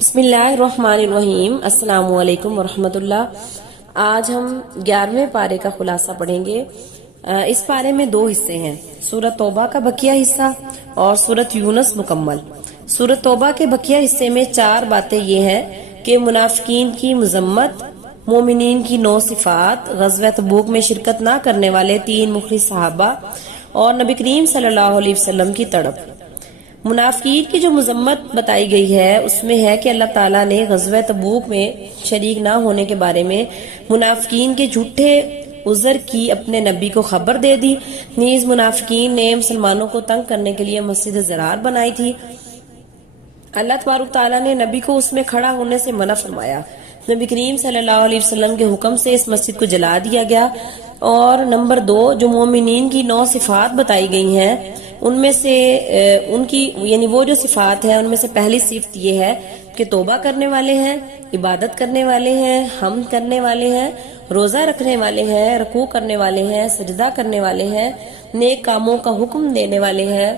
بسم اللہ الرحمن الرحیم۔ السلام علیکم ورحمۃ اللہ۔ آج ہم 11ویں پارے کا خلاصہ پڑھیں گے۔ اس پارے میں دو حصے ہیں، سورۃ توبہ کا بقیہ حصہ اور سورۃ یونس مکمل۔ سورۃ توبہ کے بقیہ حصے میں 4 باتیں یہ ہیں کہ منافقین کی مذمت، مومنین کی 9 صفات، غزوہ تبوک میں شرکت نہ کرنے والے 3 مخلص صحابہ اور نبی کریم صلی اللہ علیہ وسلم کی تڑپ۔ منافقین کی جو مذمت بتائی گئی ہے اس میں ہے کہ اللہ تعالیٰ نے غزوہ تبوک میں شریک نہ ہونے کے بارے میں منافقین کے جھوٹے عذر کی اپنے نبی کو خبر دے دی۔ نیز منافقین نے مسلمانوں کو تنگ کرنے کے لیے مسجد ضرار بنائی تھی۔ اللہ تبارک تعالیٰ نے نبی کو اس میں کھڑا ہونے سے منع فرمایا۔ نبی کریم صلی اللہ علیہ وسلم کے حکم سے اس مسجد کو جلا دیا گیا۔ اور نمبر 2، جو مومنین کی 9 صفات بتائی گئی ہیں ان میں سے ان کی یعنی وہ جو صفات ہیں ان میں سے پہلی صفت یہ ہے کہ توبہ کرنے والے ہیں، عبادت کرنے والے ہیں، حمد کرنے والے ہیں، روزہ رکھنے والے ہیں، رکوع کرنے والے ہیں، سجدہ کرنے والے ہیں، نیک کاموں کا حکم دینے والے ہیں،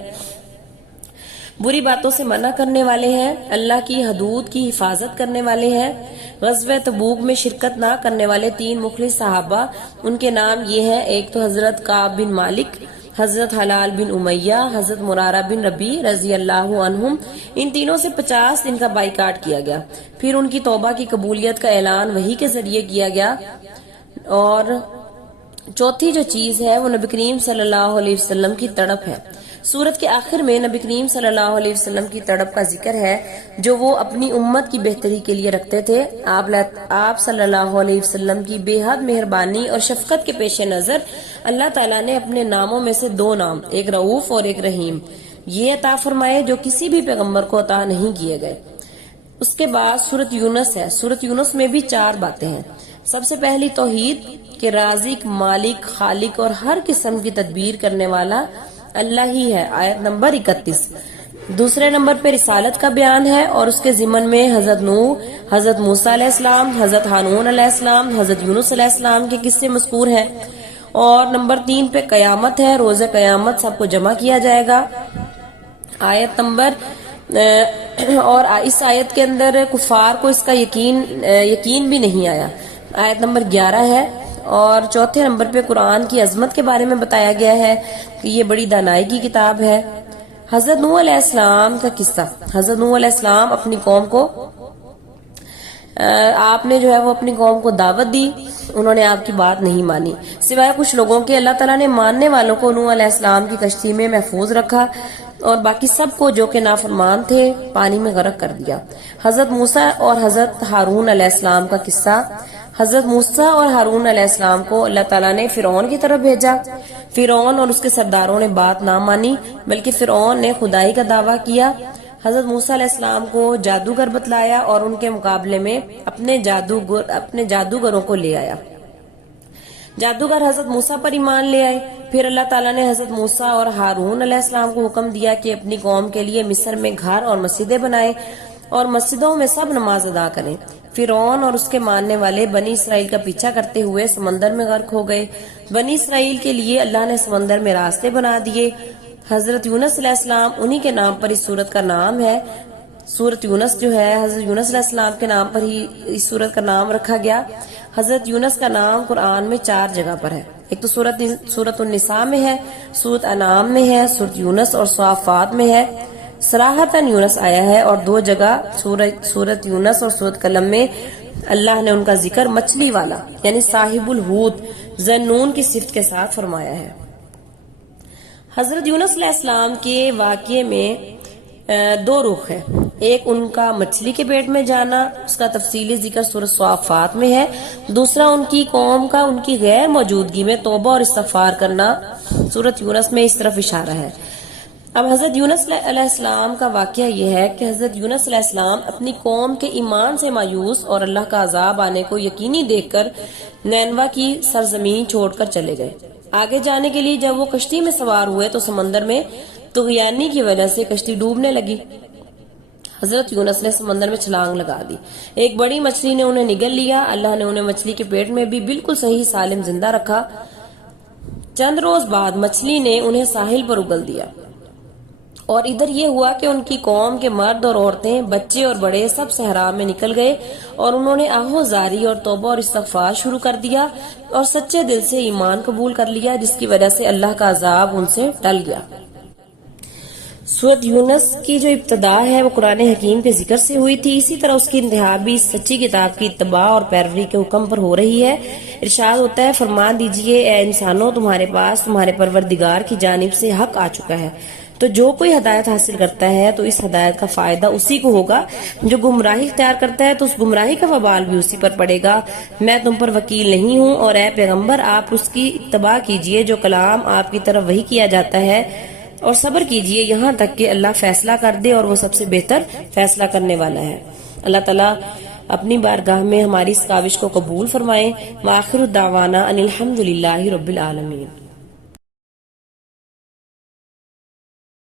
بری باتوں سے منع کرنے والے ہیں، اللہ کی حدود کی حفاظت کرنے والے ہیں۔ غزوہ تبوک میں شرکت نہ کرنے والے 3 مخلص صحابہ، ان کے نام یہ ہیں، ایک تو حضرت کعب بن مالک، حضرت حلال بن امیہ، حضرت مرارہ بن ربیع رضی اللہ عنہم۔ ان تینوں سے 50 دن کا بائیکاٹ کیا گیا، پھر ان کی توبہ کی قبولیت کا اعلان وحی کے ذریعے کیا گیا۔ اور چوتھی جو چیز ہے وہ نبی کریم صلی اللہ علیہ وسلم کی تڑپ ہے۔ سورت کے آخر میں نبی کریم صلی اللہ علیہ وسلم کی تڑپ کا ذکر ہے جو وہ اپنی امت کی بہتری کے لیے رکھتے تھے۔ آپ صلی اللہ علیہ وسلم کی بے حد مہربانی اور شفقت کے پیش نظر اللہ تعالیٰ نے اپنے ناموں میں سے 2 نام، ایک رؤوف اور ایک رحیم، یہ عطا فرمائے جو کسی بھی پیغمبر کو عطا نہیں کیے گئے۔ اس کے بعد سورت یونس ہے۔ سورت یونس میں بھی 4 باتیں ہیں۔ سب سے پہلی توحید کہ رازق، مالک، خالق اور ہر قسم کی تدبیر کرنے والا اللہ ہی ہے، آیت نمبر 31۔ دوسرے نمبر پہ رسالت کا بیان ہے اور اس کے ضمن میں حضرت نوح، حضرت موسیٰ علیہ السلام، حضرت ہارون علیہ السلام، حضرت یونس علیہ السلام کے قصے مذکور ہیں۔ اور نمبر 3 پہ قیامت ہے، روز قیامت سب کو جمع کیا جائے گا، آیت نمبر اور اس آیت کے اندر کفار کو اس کا یقین بھی نہیں آیا، آیت نمبر 11 ہے۔ اور چوتھے نمبر پہ قرآن کی عظمت کے بارے میں بتایا گیا ہے کہ یہ بڑی دانائی کی کتاب ہے۔ حضرت نوح علیہ السلام کا قصہ۔ حضرت نوح علیہ السلام اپنی قوم کو آپ نے جو ہے وہ اپنی قوم کو دعوت دی، انہوں نے آپ کی بات نہیں مانی، سوائے کچھ لوگوں کے اللہ تعالیٰ نے ماننے والوں کو نوح علیہ السلام کی کشتی میں محفوظ رکھا اور باقی سب کو جو کہ نافرمان تھے پانی میں غرق کر دیا۔ حضرت موسیٰ اور حضرت ہارون علیہ السلام کا قصہ۔ حضرت موسیٰ اور ہارون علیہ السلام کو اللہ تعالیٰ نے فرعون کی طرف بھیجا۔ فرعون اور اس کے سرداروں نے بات نہ مانی بلکہ فرعون نے خدائی کا دعویٰ کیا۔ حضرت موسیٰ علیہ السلام کو جادوگر بتلایا اور ان کے مقابلے میں اپنے جادوگروں کو لے آیا۔ جادوگر حضرت موسیٰ پر ایمان لے آئے۔ پھر اللہ تعالیٰ نے حضرت موسیٰ اور ہارون علیہ السلام کو حکم دیا کہ اپنی قوم کے لیے مصر میں گھر اور مسجدیں بنائیں اور مسجدوں میں سب نماز ادا کریں۔ فرعون اور اس کے ماننے والے بنی اسرائیل کا پیچھا کرتے ہوئے سمندر میں غرق ہو گئے۔ بنی اسرائیل کے لیے اللہ نے سمندر میں راستے بنا دیے۔ حضرت یونس علیہ السلام انہی کے نام پر اس سورت کا نام ہے۔ سورت یونس جو ہے حضرت یونس علیہ السلام کے نام پر ہی اس سورت کا نام رکھا گیا۔ حضرت یونس کا نام قرآن میں 4 جگہ پر ہے، ایک تو سورت النساء میں ہے، سورت انعام میں ہے، سورت یونس اور صافات میں ہے۔ صراحتاً یونس آیا ہے اور 2 جگہ سورت یونس اور سورت قلم میں اللہ نے ان کا ذکر مچھلی والا یعنی صاحب الحوت ذنون کی صفت کے ساتھ فرمایا ہے۔ حضرت یونس علیہ السلام کے واقعے میں 2 رخ ہے، ایک ان کا مچھلی کے پیٹ میں جانا، اس کا تفصیلی ذکر سورۃ صافات میں ہے، دوسرا ان کی قوم کا ان کی غیر موجودگی میں توبہ اور استغفار کرنا، سورۃ یونس میں اس طرف اشارہ ہے۔ اب حضرت یونس علیہ السلام کا واقعہ یہ ہے کہ حضرت یونس علیہ السلام اپنی قوم کے ایمان سے مایوس اور اللہ کا عذاب آنے کو یقینی دیکھ کر نینوا کی سرزمین چھوڑ کر چلے گئے۔ آگے جانے کے لیے جب وہ کشتی میں سوار ہوئے تو سمندر میں طغیانی کی وجہ سے کشتی ڈوبنے لگی۔ حضرت یونس نے سمندر میں چھلانگ لگا دی، ایک بڑی مچھلی نے انہیں نگل لیا۔ اللہ نے انہیں مچھلی کے پیٹ میں بھی بالکل صحیح سالم زندہ رکھا۔ چند روز بعد مچھلی نے انہیں ساحل پر اگل دیا اور ادھر یہ ہوا کہ ان کی قوم کے مرد اور عورتیں، بچے اور بڑے سب صحرا میں نکل گئے اور انہوں نے آہوزاری اور توبہ اور استغفار شروع کر دیا اور سچے دل سے ایمان قبول کر لیا، جس کی وجہ سے اللہ کا عذاب ان سے ٹل گیا۔ سورۃ یونس کی جو ابتدا ہے وہ قرآن حکیم کے ذکر سے ہوئی تھی، اسی طرح اس کی انتہا بھی سچی کتاب کی اتباع اور پیروی کے حکم پر ہو رہی ہے۔ ارشاد ہوتا ہے، فرمان دیجئے اے انسانوں، تمہارے پاس تمہارے پروردگار کی جانب سے حق آ چکا ہے، تو جو کوئی ہدایت حاصل کرتا ہے تو اس ہدایت کا فائدہ اسی کو ہوگا، جو گمراہی اختیار کرتا ہے تو اس گمراہی کا وبال بھی اسی پر پڑے گا۔ میں تم پر وکیل نہیں ہوں، اور اے پیغمبر آپ اس کی اتباع کیجئے جو کلام آپ کی طرف وحی کیا جاتا ہے، اور صبر کیجئے یہاں تک کہ اللہ فیصلہ کر دے، اور وہ سب سے بہتر فیصلہ کرنے والا ہے۔ اللہ تعالیٰ اپنی بارگاہ میں ہماری اس کاوش کو قبول فرمائے۔ وآخر دعوانا ان الحمد للہ رب العالمین۔